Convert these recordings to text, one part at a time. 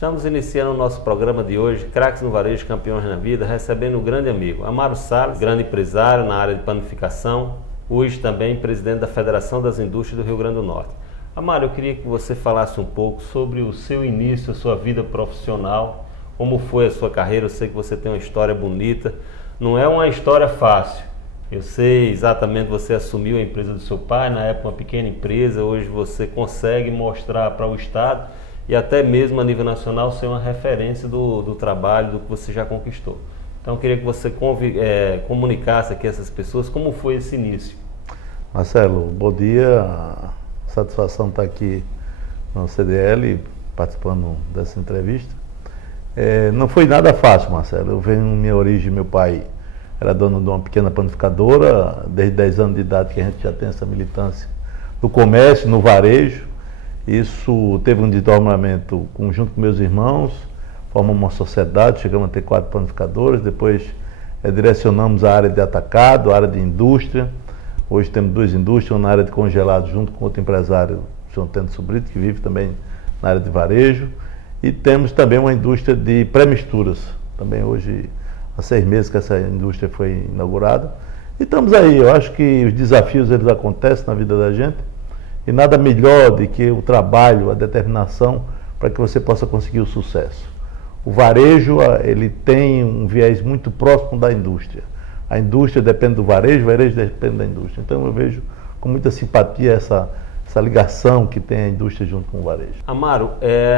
Estamos iniciando o nosso programa de hoje, Craques no Varejo, Campeões na Vida, recebendo um grande amigo, Amaro Salles, grande empresário na área de panificação, hoje também presidente da Federação das Indústrias do Rio Grande do Norte. Amaro, eu queria que você falasse um pouco sobre o seu início, a sua vida profissional, como foi a sua carreira. Eu sei que você tem uma história bonita, não é uma história fácil. Eu sei exatamente, você assumiu a empresa do seu pai, na época uma pequena empresa, hoje você consegue mostrar para o Estado e até mesmo a nível nacional ser uma referência do trabalho, do que você já conquistou. Então eu queria que você comunicasse aqui a essas pessoas como foi esse início. Marcelo, bom dia, satisfação estar aqui no CDL participando dessa entrevista. Não foi nada fácil, Marcelo. Eu venho, minha origem, meu pai era dono de uma pequena panificadora, desde 10 anos de idade que a gente já tem essa militância no comércio, no varejo. Isso teve um desdobramento junto com meus irmãos, formamos uma sociedade, chegamos a ter 4 panificadoras, depois direcionamos a área de atacado, a área de indústria. Hoje temos 2 indústrias, uma na área de congelado junto com outro empresário, o João Tento Sobrito, que vive também na área de varejo. E temos também uma indústria de pré-misturas, também hoje há 6 meses que essa indústria foi inaugurada. E estamos aí, eu acho que os desafios eles acontecem na vida da gente e nada melhor do que o trabalho, a determinação para que você possa conseguir o sucesso. O varejo, ele tem um viés muito próximo da indústria. A indústria depende do varejo, o varejo depende da indústria. Então eu vejo com muita simpatia essa ligação que tem a indústria junto com o varejo. Amaro,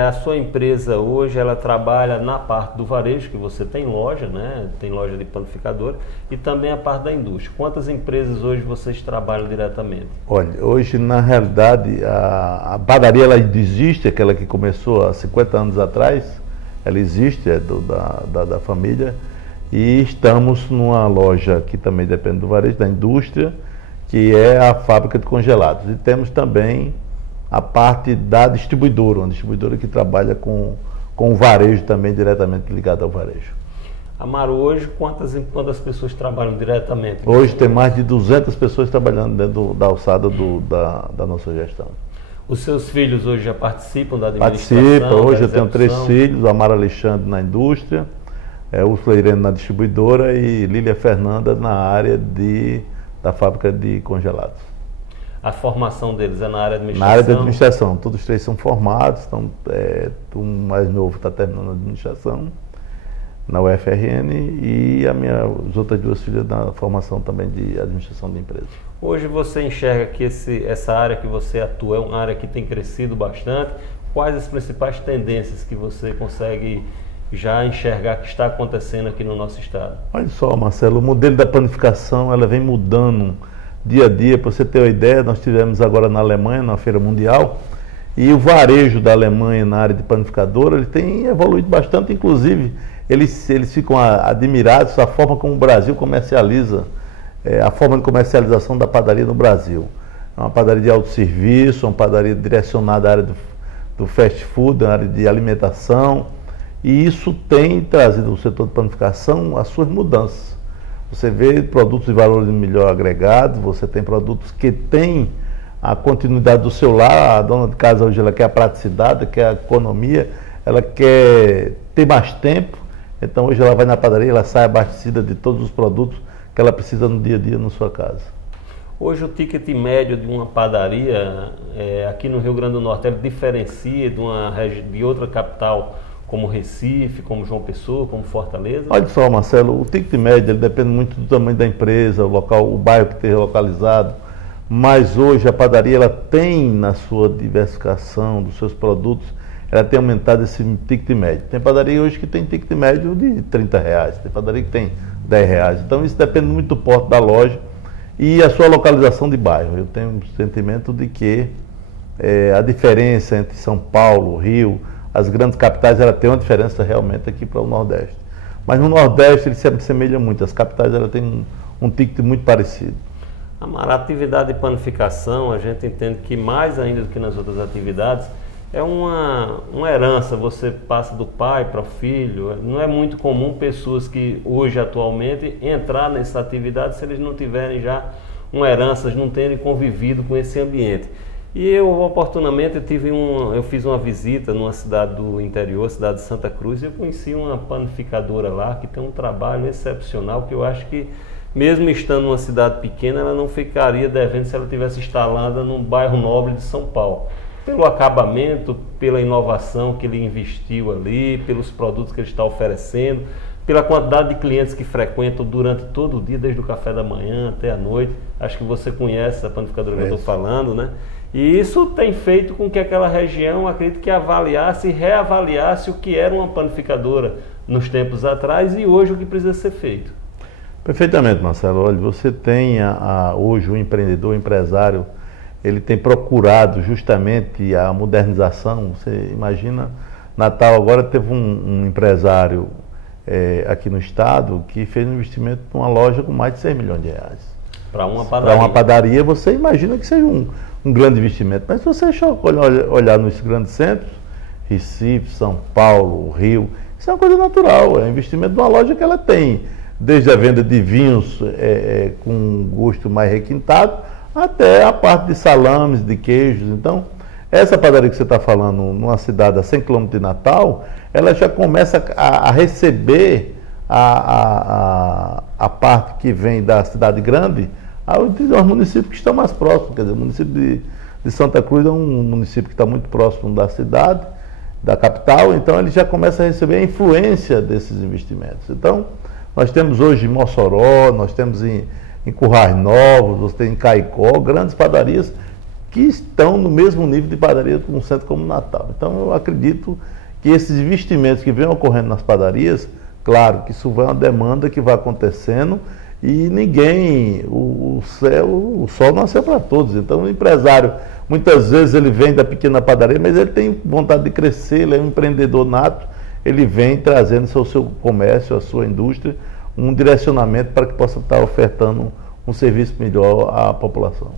a sua empresa hoje ela trabalha na parte do varejo, que você tem loja, né? Tem loja de panificador, e também a parte da indústria. Quantas empresas hoje vocês trabalham diretamente? Olha, hoje na realidade a padaria ela existe, aquela que começou há 50 anos atrás, ela existe, da família, e estamos numa loja que também depende do varejo, da indústria, que é a fábrica de congelados. E temos também a parte da distribuidora, uma distribuidora que trabalha com o varejo também, diretamente ligada ao varejo. Amaro, hoje quantas pessoas trabalham diretamente? Hoje tem mais de 200 pessoas trabalhando dentro da alçada da nossa gestão. Os seus filhos hoje já participam da administração? Participa, hoje eu tenho 3 filhos, Amaro Alexandre na indústria, Úrsula Irene na distribuidora e Lília Fernanda na área da fábrica de congelados. A formação deles é na área de administração? Na área de administração. Todos os 3 são formados, o mais novo está terminando a administração na UFRN e as outras 2 filhas na formação também de administração de empresas. Hoje você enxerga que essa área que você atua é uma área que tem crescido bastante. Quais as principais tendências que você consegue já enxergar que está acontecendo aqui no nosso estado? Olha só, Marcelo, o modelo da panificação ela vem mudando dia a dia. Para você ter uma ideia, nós tivemos agora na Alemanha, na Feira Mundial, e o varejo da Alemanha na área de panificadora, ele tem evoluído bastante, inclusive eles ficam admirados da forma como o Brasil comercializa, a forma de comercialização da padaria no Brasil. É uma padaria de autosserviço, uma padaria direcionada à área do fast food, à área de alimentação. E isso tem trazido ao setor de panificação as suas mudanças. Você vê produtos de valor de melhor agregado, você tem produtos que têm a continuidade do seu lar. A dona de casa hoje ela quer a praticidade, quer a economia, ela quer ter mais tempo. Então hoje ela vai na padaria, ela sai abastecida de todos os produtos que ela precisa no dia a dia na sua casa. Hoje o ticket médio de uma padaria aqui no Rio Grande do Norte, ele diferencia de outra capital como Recife, como João Pessoa, como Fortaleza? Olha só, Marcelo, o ticket médio ele depende muito do tamanho da empresa, o local, o bairro que esteja localizado, mas hoje a padaria ela tem na sua diversificação dos seus produtos, ela tem aumentado esse ticket médio. Tem padaria hoje que tem ticket médio de R$30, tem padaria que tem R$10. Então isso depende muito do porte da loja e a sua localização de bairro. Eu tenho um sentimento de que a diferença entre São Paulo, Rio, as grandes capitais, ela tem uma diferença realmente aqui para o Nordeste. Mas no Nordeste ele se assemelha muito, as capitais ela tem um ticket muito parecido. Amaro, a atividade de panificação, a gente entende que mais ainda do que nas outras atividades, é uma herança, você passa do pai para o filho. Não é muito comum pessoas que hoje, atualmente, entrar nessa atividade se eles não tiverem já uma herança, não terem convivido com esse ambiente. E eu, oportunamente, eu fiz uma visita numa cidade do interior, cidade de Santa Cruz, e eu conheci uma panificadora lá que tem um trabalho excepcional, que eu acho que, mesmo estando numa cidade pequena, ela não ficaria devendo se ela tivesse instalada num bairro nobre de São Paulo. Pelo acabamento, pela inovação que ele investiu ali, pelos produtos que ele está oferecendo, pela quantidade de clientes que frequentam durante todo o dia, desde o café da manhã até a noite. Acho que você conhece a panificadora que eu estou falando, né? E isso tem feito com que aquela região, acredito que avaliasse e reavaliasse o que era uma panificadora nos tempos atrás e hoje o que precisa ser feito. Perfeitamente, Marcelo. Olha, você tem hoje o empreendedor, o empresário, ele tem procurado justamente a modernização. Você imagina, Natal agora teve um empresário aqui no estado que fez um investimento numa loja com mais de 6 milhões de reais. Para uma padaria. Para uma padaria, você imagina que seja um grande investimento. Mas se você olhar nos grandes centros, Recife, São Paulo, Rio, isso é uma coisa natural, é um investimento de uma loja que ela tem, desde a venda de vinhos com um gosto mais requintado, até a parte de salames, de queijos. Então, essa padaria que você está falando, numa cidade a 100 km de Natal, ela já começa a receber a parte que vem da cidade grande aos municípios que estão mais próximos. Quer dizer, o município de Santa Cruz é um município que está muito próximo da cidade, da capital, então ele já começa a receber a influência desses investimentos. Então, nós temos hoje em Mossoró, nós temos em Currais Novos, você tem em Caicó, grandes padarias que estão no mesmo nível de padaria com um centro como Natal. Então, eu acredito que esses investimentos que vêm ocorrendo nas padarias, claro que isso vai uma demanda que vai acontecendo e o sol nasceu para todos. Então, o empresário, muitas vezes ele vem da pequena padaria, mas ele tem vontade de crescer, ele é um empreendedor nato, ele vem trazendo ao seu comércio, à sua indústria, um direcionamento para que possa estar ofertando um serviço melhor à população.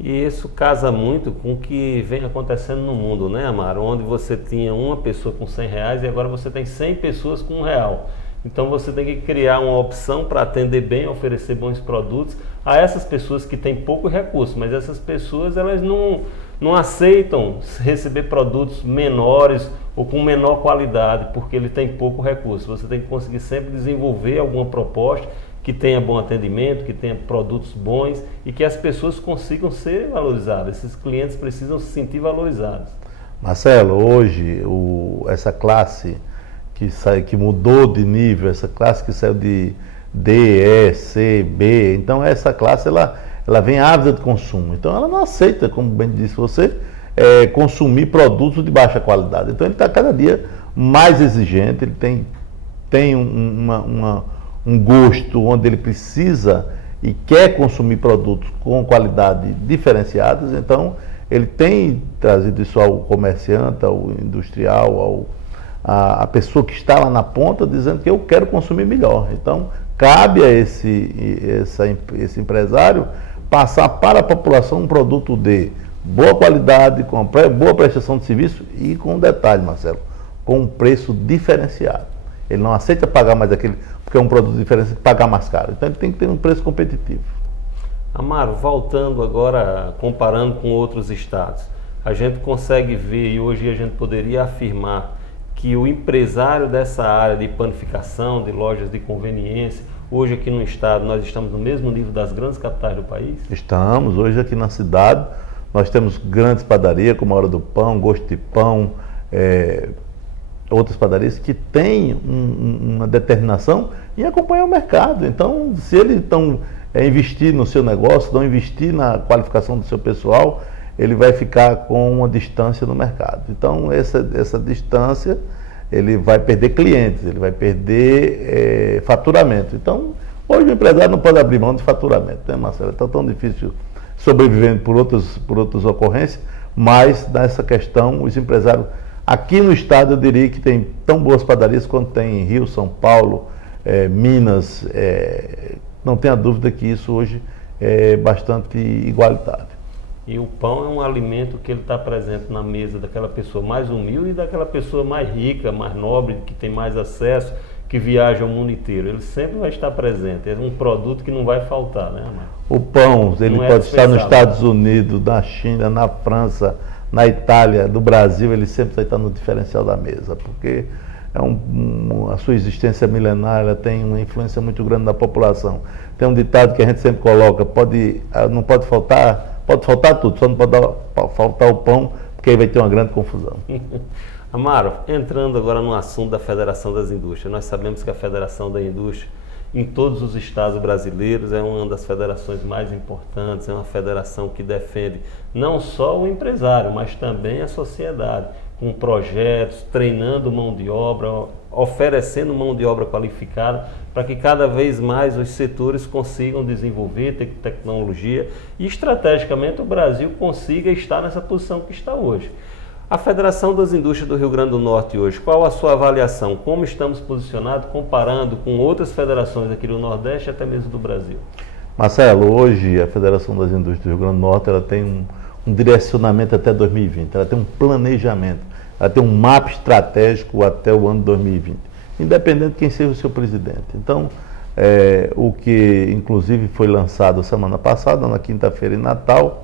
E isso casa muito com o que vem acontecendo no mundo, né, Amaro? Onde você tinha uma pessoa com R$100 e agora você tem 100 pessoas com R$1. Então você tem que criar uma opção para atender bem, oferecer bons produtos a essas pessoas que têm pouco recurso, mas essas pessoas elas não aceitam receber produtos menores ou com menor qualidade, porque ele tem pouco recurso. Você tem que conseguir sempre desenvolver alguma proposta que tenha bom atendimento, que tenha produtos bons e que as pessoas consigam ser valorizadas. Esses clientes precisam se sentir valorizados. Marcelo, hoje essa classe que mudou de nível, essa classe que saiu de D, E, C, B, então essa classe ela vem ávida de consumo. Então ela não aceita, como bem disse você, consumir produtos de baixa qualidade. Então ele está cada dia mais exigente, ele tem um gosto onde ele precisa e quer consumir produtos com qualidade diferenciadas. Então ele tem trazido isso ao comerciante, ao industrial, a pessoa que está lá na ponta, dizendo que eu quero consumir melhor. Então cabe a esse empresário passar para a população um produto de boa qualidade, com boa prestação de serviço e com um detalhe, Marcelo, com um preço diferenciado. Ele não aceita pagar mais aquele, porque é um produto diferente, pagar mais caro. Então ele tem que ter um preço competitivo. Amaro, voltando agora, comparando com outros estados, a gente consegue ver, e hoje a gente poderia afirmar, que o empresário dessa área de panificação, de lojas de conveniência, hoje aqui no estado nós estamos no mesmo nível das grandes capitais do país? Estamos. Hoje aqui na cidade nós temos grandes padarias, como a Hora do Pão, Gosto de Pão, outras padarias que têm uma determinação em acompanhar o mercado. Então, se eles estão investir no seu negócio, não investir na qualificação do seu pessoal, ele vai ficar com uma distância no mercado. Então, essa distância, ele vai perder clientes, ele vai perder faturamento. Então, hoje o empresário não pode abrir mão de faturamento, né, Marcelo? Está tão difícil sobrevivendo por outras ocorrências, mas nessa questão, os empresários aqui no estado, eu diria que tem tão boas padarias quanto tem em Rio, São Paulo, Minas. Não tenha dúvida que isso hoje é bastante igualitário. E o pão é um alimento que ele está presente na mesa daquela pessoa mais humilde e daquela pessoa mais rica, mais nobre, que tem mais acesso, que viaja o mundo inteiro, ele sempre vai estar presente. É um produto que não vai faltar, né, Amaro? O pão, ele Não é pode estar nos dispensável. Estados Unidos, na China, na França, na Itália, no Brasil, ele sempre vai estar no diferencial da mesa, porque a sua existência milenar, ela tem uma influência muito grande na população. Tem um ditado que a gente sempre coloca, não pode faltar tudo, só não pode faltar o pão, porque aí vai ter uma grande confusão. Amaro, entrando agora no assunto da Federação das Indústrias, nós sabemos que a Federação da Indústria, em todos os estados brasileiros, é uma das federações mais importantes, é uma federação que defende não só o empresário, mas também a sociedade, com projetos, treinando mão de obra, oferecendo mão de obra qualificada, para que cada vez mais os setores consigam desenvolver tecnologia e, estrategicamente, o Brasil consiga estar nessa posição que está hoje. A Federação das Indústrias do Rio Grande do Norte hoje, qual a sua avaliação? Como estamos posicionados comparando com outras federações aqui do Nordeste e até mesmo do Brasil? Marcelo, hoje a Federação das Indústrias do Rio Grande do Norte, ela tem um direcionamento até 2020, ela tem um planejamento, ela tem um mapa estratégico até o ano 2020, independente de quem seja o seu presidente. Então, o que inclusive foi lançado semana passada, na quinta-feira em Natal,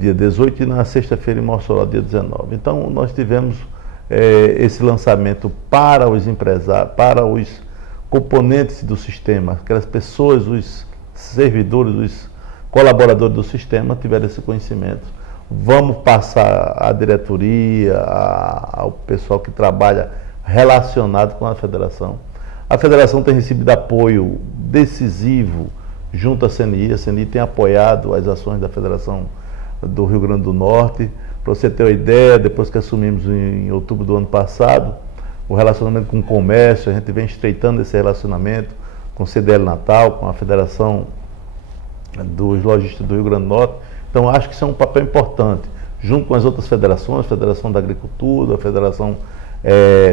dia 18, e na sexta-feira em Mossoró, dia 19. Então, nós tivemos esse lançamento para os empresários, para os componentes do sistema, aquelas pessoas, os servidores, os colaboradores do sistema tiveram esse conhecimento. Vamos passar à diretoria, ao pessoal que trabalha relacionado com a federação. A federação tem recebido apoio decisivo junto à CNI. A CNI tem apoiado as ações da Federação do Rio Grande do Norte. Para você ter uma ideia, depois que assumimos em outubro do ano passado, o relacionamento com o comércio, a gente vem estreitando esse relacionamento com o CDL Natal, com a Federação dos Lojistas do Rio Grande do Norte. Então, acho que isso é um papel importante, junto com as outras federações, a Federação da Agricultura, a Federação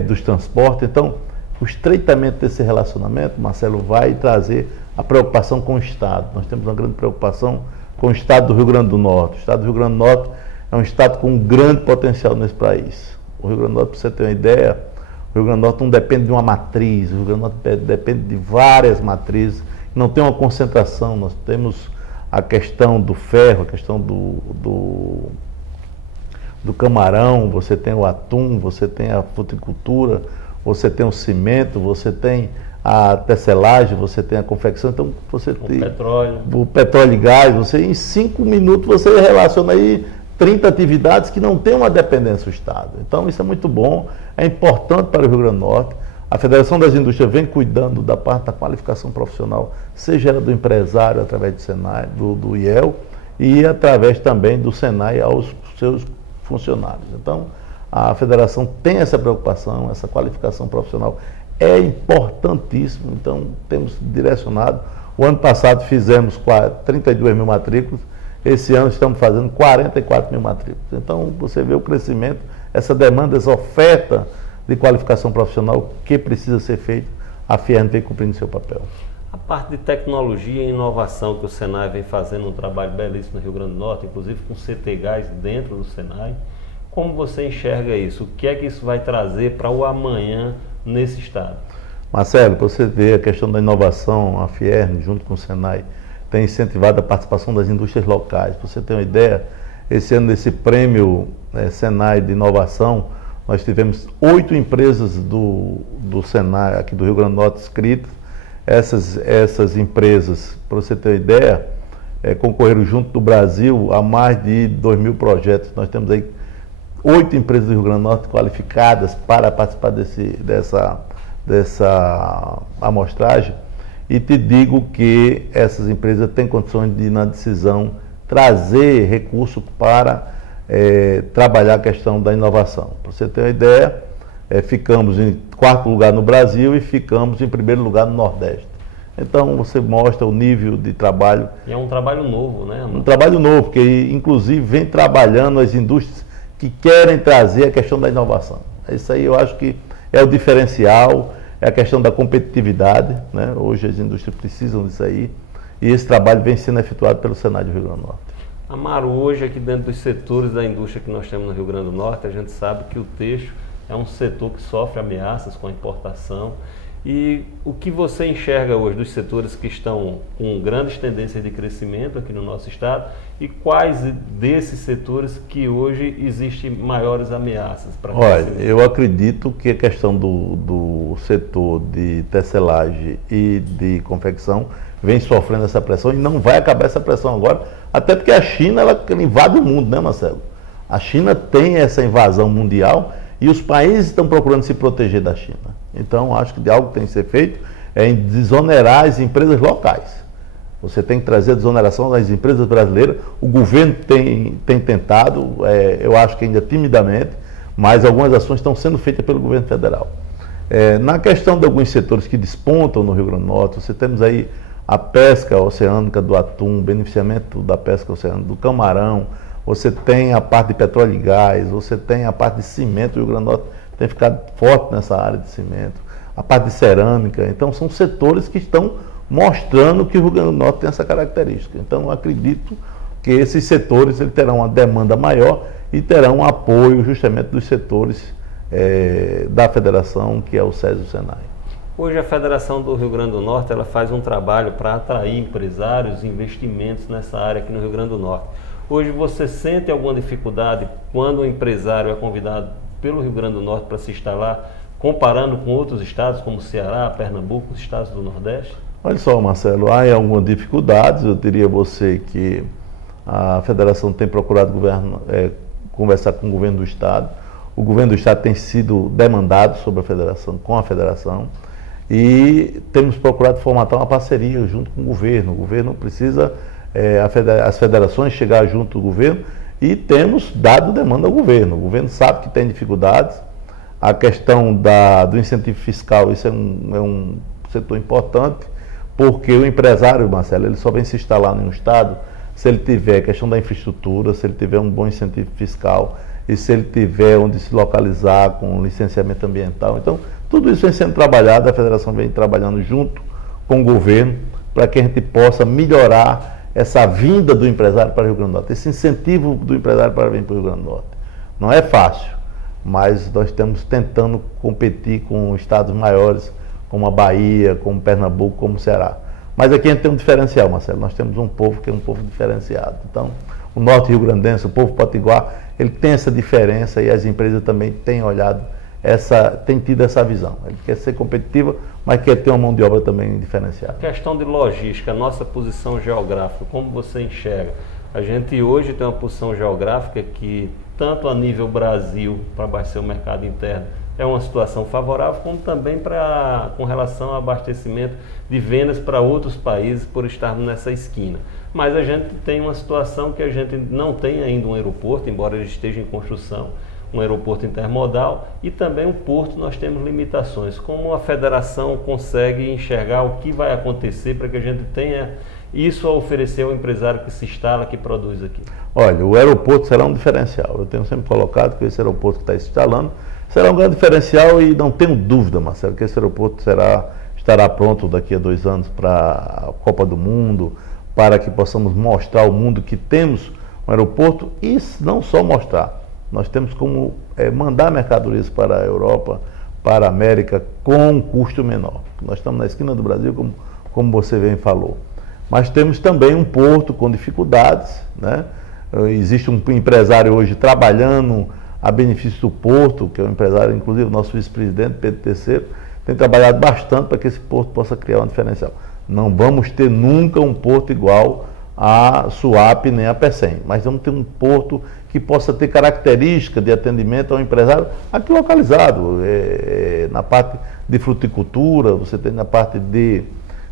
dos Transportes. Então, o estreitamento desse relacionamento, Marcelo, vai trazer a preocupação com o Estado. Nós temos uma grande preocupação com o Estado do Rio Grande do Norte. O Estado do Rio Grande do Norte é um Estado com um grande potencial nesse país. O Rio Grande do Norte, para você ter uma ideia, o Rio Grande do Norte não depende de uma matriz, o Rio Grande do Norte depende de várias matrizes, não tem uma concentração. Nós temos a questão do ferro, a questão do camarão, você tem o atum, você tem a fruticultura, você tem o cimento, você tem a tecelagem, você tem a confecção, então você tem o petróleo e gás, você em 5 minutos você relaciona aí 30 atividades que não tem uma dependência do Estado. Então isso é muito bom, é importante para o Rio Grande do Norte. A Federação das Indústrias vem cuidando da parte da qualificação profissional, seja ela do empresário através do Senai, do IEL, e através também do Senai aos seus funcionários. Então, a Federação tem essa preocupação, essa qualificação profissional é importantíssimo. Então, temos direcionado. O ano passado fizemos 32 mil matrículas, esse ano estamos fazendo 44 mil matrículas. Então, você vê o crescimento, essa demanda, essa oferta de qualificação profissional que precisa ser feita, a FIERN vem cumprindo seu papel. A parte de tecnologia e inovação que o Senai vem fazendo um trabalho belíssimo no Rio Grande do Norte, inclusive com CT Gás dentro do Senai, como você enxerga isso? O que é que isso vai trazer para o amanhã nesse estado? Marcelo, para você ver a questão da inovação, a FIERN, junto com o Senai, tem incentivado a participação das indústrias locais. Para você ter uma ideia, esse ano nesse prêmio Senai de inovação, nós tivemos 8 empresas do Senai, aqui do Rio Grande do Norte, inscritas. Essas empresas, para você ter uma ideia, concorreram junto do Brasil a mais de 2 mil projetos. Nós temos aí 8 empresas do Rio Grande do Norte qualificadas para participar dessa amostragem. E te digo que essas empresas têm condições de, na decisão, trazer recurso para trabalhar a questão da inovação. Para você ter uma ideia, ficamos em 4º lugar no Brasil e ficamos em 1º lugar no Nordeste. Então você mostra o nível de trabalho. E é um trabalho novo, né, Amaro? Um trabalho novo, que inclusive vem trabalhando as indústrias que querem trazer a questão da inovação. Isso aí eu acho que é o diferencial, é a questão da competitividade, né? Hoje as indústrias precisam disso aí, e esse trabalho vem sendo efetuado pelo Senai do Rio Grande do Norte. Amaro, hoje aqui dentro dos setores da indústria que nós temos no Rio Grande do Norte, a gente sabe que o têxtil é um setor que sofre ameaças com a importação E o que você enxerga hoje dos setores que estão com grandes tendências de crescimento aqui no nosso estado e quais desses setores que hoje existem maiores ameaças para crescimento? Olha, eu acredito que a questão do setor de tecelagem e de confecção vem sofrendo essa pressão e não vai acabar essa pressão agora, até porque a China ela invade o mundo, né, Marcelo? A China tem essa invasão mundial e os países estão procurando se proteger da China. Então, acho que de algo que tem que ser feito é em desonerar as empresas locais. Você tem que trazer a desoneração das empresas brasileiras. O governo tem tentado, eu acho que ainda timidamente, mas algumas ações estão sendo feitas pelo governo federal. Na questão de alguns setores que despontam no Rio Grande do Norte, você temos aí a pesca oceânica do atum, beneficiamento da pesca oceânica do camarão, você tem a parte de petróleo e gás, você tem a parte de cimento. O Rio Grande do Norte tem ficado forte nessa área de cimento, a parte de cerâmica. Então, são setores que estão mostrando que o Rio Grande do Norte tem essa característica. Então, eu acredito que esses setores eles terão uma demanda maior e terão um apoio justamente dos setores da federação, que é o SESI e o SENAI. Hoje a Federação do Rio Grande do Norte ela faz um trabalho para atrair empresários e investimentos nessa área aqui no Rio Grande do Norte. Hoje você sente alguma dificuldade quando o empresário é convidado pelo Rio Grande do Norte para se instalar, comparando com outros estados como Ceará, Pernambuco, os estados do Nordeste? Olha só, Marcelo, há algumas dificuldades. Eu diria a você que a federação tem procurado conversar com o governo do estado. O governo do estado tem sido demandado sobre a federação, com a federação, e temos procurado formatar uma parceria junto com o governo. O governo precisa, as federações chegar junto do governo, e temos dado demanda ao governo. O governo sabe que tem dificuldades. A questão do incentivo fiscal, isso é um setor importante, porque o empresário, Marcelo, ele só vem se instalar em um estado se ele tiver a questão da infraestrutura, se ele tiver um bom incentivo fiscal e se ele tiver onde se localizar com licenciamento ambiental. Então, tudo isso vem sendo trabalhado, a federação vem trabalhando junto com o governo para que a gente possa melhorar essa vinda do empresário para o Rio Grande do Norte, esse incentivo do empresário para vir para o Rio Grande do Norte. Não é fácil, mas nós estamos tentando competir com estados maiores, como a Bahia, como Pernambuco, como o Ceará. Mas aqui a gente tem um diferencial, Marcelo. Nós temos um povo que é um povo diferenciado. Então, o norte rio-grandense, o povo potiguar, ele tem essa diferença e as empresas também têm olhado, têm tido essa visão. Ele quer ser competitiva, mas quer ter uma mão de obra também diferenciada. A questão de logística, nossa posição geográfica, como você enxerga? A gente hoje tem uma posição geográfica que, tanto a nível Brasil, para abastecer o mercado interno, é uma situação favorável, como também com relação ao abastecimento de vendas para outros países por estarmos nessa esquina. Mas a gente tem uma situação que a gente não tem ainda um aeroporto, embora ele esteja em construção, um aeroporto intermodal, e também um porto nós temos limitações. Como a federação consegue enxergar o que vai acontecer para que a gente tenha isso a oferecer ao empresário que se instala, que produz aqui? Olha, o aeroporto será um diferencial. Eu tenho sempre colocado que esse aeroporto que está se instalando será um grande diferencial e não tenho dúvida, Marcelo, que esse aeroporto estará pronto daqui a 2 anos para a Copa do Mundo, para que possamos mostrar ao mundo que temos um aeroporto e não só mostrar. Nós temos como mandar mercadorias para a Europa, para a América, com um custo menor. Nós estamos na esquina do Brasil, como você bem falou. Mas temos também um porto com dificuldades, né? Existe um empresário hoje trabalhando a benefício do porto, que é um empresário, inclusive o nosso vice-presidente, Pedro Terceiro, tem trabalhado bastante para que esse porto possa criar um diferencial. Não vamos ter nunca um porto igual a Suape nem a Pecém, mas vamos ter um porto que possa ter característica de atendimento ao empresário aqui localizado, na parte de fruticultura, você tem na parte de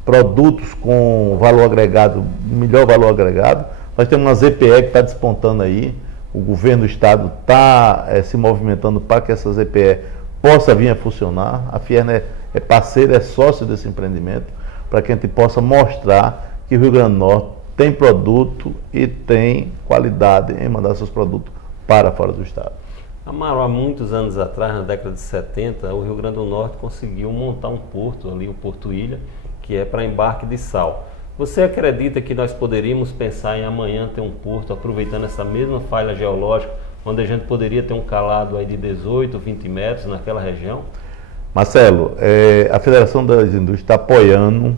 produtos com valor agregado, melhor valor agregado. Nós temos uma ZPE que está despontando aí, o governo do estado está se movimentando para que essa ZPE possa vir a funcionar. A Fierna é parceira, é sócio desse empreendimento, para que a gente possa mostrar que o Rio Grande do Norte tem produto e tem qualidade em mandar seus produtos para fora do estado. Amaro, há muitos anos atrás, na década de 70, o Rio Grande do Norte conseguiu montar um porto ali, o Porto Ilha, que é para embarque de sal. Você acredita que nós poderíamos pensar em amanhã ter um porto, aproveitando essa mesma falha geológica, onde a gente poderia ter um calado aí de 18, 20 metros naquela região? Marcelo, a Federação das Indústrias está apoiando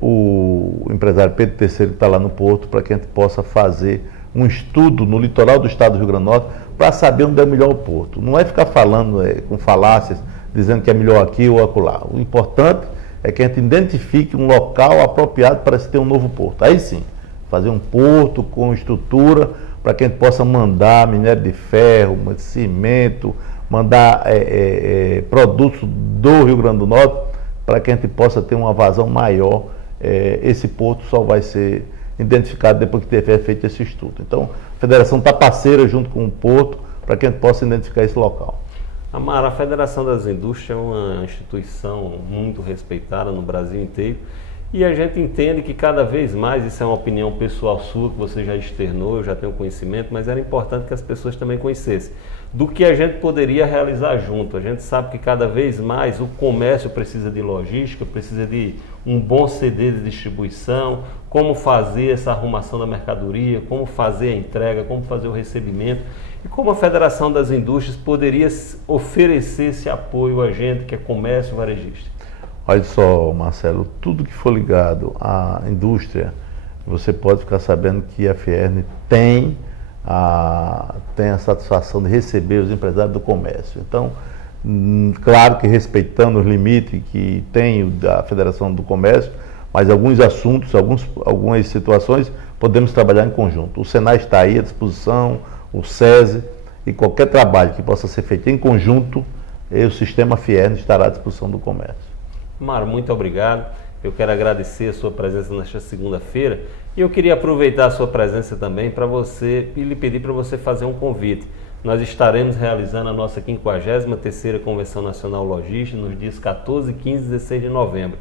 o empresário Pedro III que está lá no Porto, para que a gente possa fazer um estudo no litoral do estado do Rio Grande do Norte para saber onde é melhor o porto. Não é ficar falando com falácias, dizendo que é melhor aqui ou acolá. O importante é que a gente identifique um local apropriado para se ter um novo porto. Aí sim, fazer um porto com estrutura para que a gente possa mandar minério de ferro, cimento, mandar produtos do Rio Grande do Norte, para que a gente possa ter uma vazão maior. Esse porto só vai ser identificado depois que tiver feito esse estudo. Então, a Federação está parceira junto com o Porto para que a gente possa identificar esse local. Amaro, a Federação das Indústrias é uma instituição muito respeitada no Brasil inteiro e a gente entende que cada vez mais, isso é uma opinião pessoal sua, que você já externou, eu já tenho conhecimento, mas era importante que as pessoas também conhecessem do que a gente poderia realizar junto. A gente sabe que cada vez mais o comércio precisa de logística, precisa de um bom CD de distribuição, como fazer essa arrumação da mercadoria, como fazer a entrega, como fazer o recebimento e como a Federação das Indústrias poderia oferecer esse apoio a gente que é comércio varejista. Olha só, Marcelo, tudo que for ligado à indústria, você pode ficar sabendo que a Fierne tem a satisfação de receber os empresários do comércio. Então, claro que respeitando os limites que tem da Federação do Comércio, mas alguns assuntos, algumas situações, podemos trabalhar em conjunto. O Senai está aí à disposição, o SESI, e qualquer trabalho que possa ser feito em conjunto, o Sistema Fierne estará à disposição do comércio. Amaro, muito obrigado. Eu quero agradecer a sua presença nesta segunda-feira e eu queria aproveitar a sua presença também para você e lhe pedir para você fazer um convite. Nós estaremos realizando a nossa 53ª Convenção Nacional Logística nos dias 14, 15 e 16 de novembro.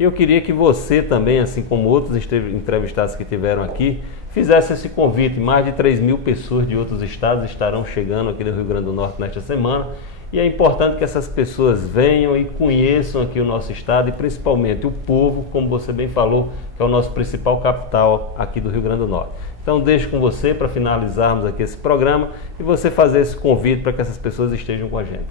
E eu queria que você também, assim como outros entrevistados que tiveram aqui, fizesse esse convite. Mais de 3.000 pessoas de outros estados estarão chegando aqui no Rio Grande do Norte nesta semana. E é importante que essas pessoas venham e conheçam aqui o nosso estado e principalmente o povo, como você bem falou, que é o nosso principal capital aqui do Rio Grande do Norte. Então deixo com você para finalizarmos aqui esse programa e você fazer esse convite para que essas pessoas estejam com a gente.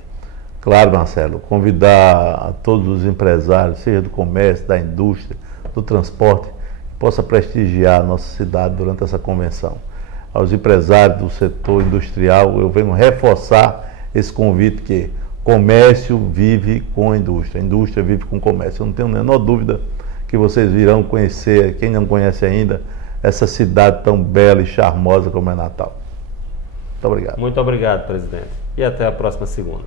Claro, Marcelo, convidar a todos os empresários, seja do comércio, da indústria, do transporte, que possa prestigiar a nossa cidade durante essa convenção. Aos empresários do setor industrial, eu venho reforçar esse convite que comércio vive com a indústria vive com o comércio. Eu não tenho a menor dúvida que vocês virão conhecer, quem não conhece ainda, essa cidade tão bela e charmosa como é Natal. Muito obrigado. Muito obrigado, presidente. E até a próxima segunda.